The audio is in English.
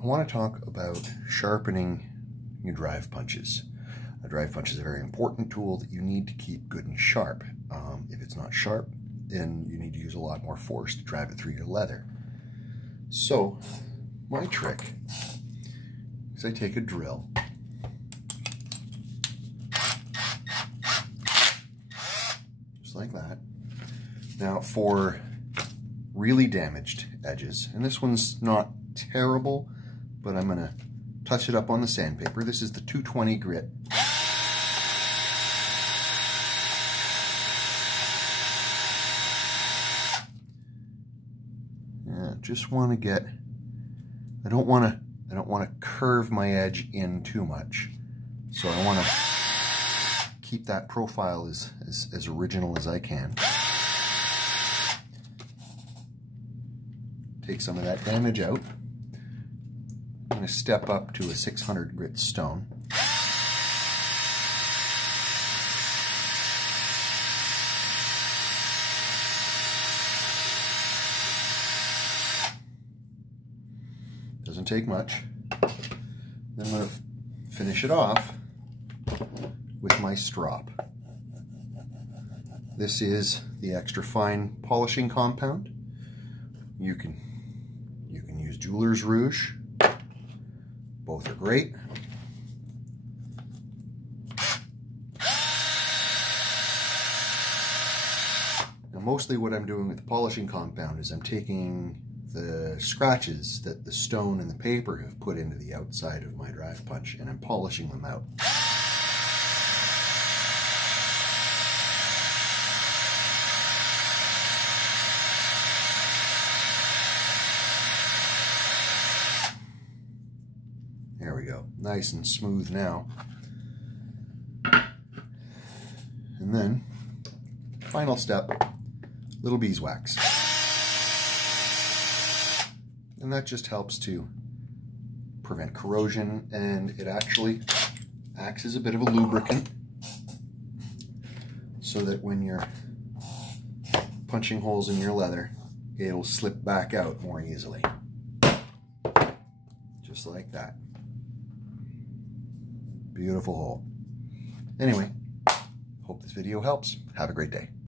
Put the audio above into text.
I want to talk about sharpening your drive punches. A drive punch is a very important tool that you need to keep good and sharp. If it's not sharp, then you need to use a lot more force to drive it through your leather. So, my trick is I take a drill, just like that. Now, for really damaged edges, and this one's not terrible, but I'm going to touch it up on the sandpaper. This is the 220 grit. Yeah, just want to get, I don't want to curve my edge in too much. So I want to keep that profile as original as I can. Take some of that damage out. I'm going to step up to a 600 grit stone. Doesn't take much. Then I'm going to finish it off with my strop. This is the extra fine polishing compound. You can use Jeweler's Rouge. Both are great. Now, mostly what I'm doing with the polishing compound is I'm taking the scratches that the stone and the paper have put into the outside of my drive punch, and I'm polishing them out. There we go, nice and smooth now. And then, final step, little beeswax. And that just helps to prevent corrosion, and it actually acts as a bit of a lubricant so that when you're punching holes in your leather, it'll slip back out more easily. Just like that. Beautiful hole. Anyway, hope this video helps. Have a great day.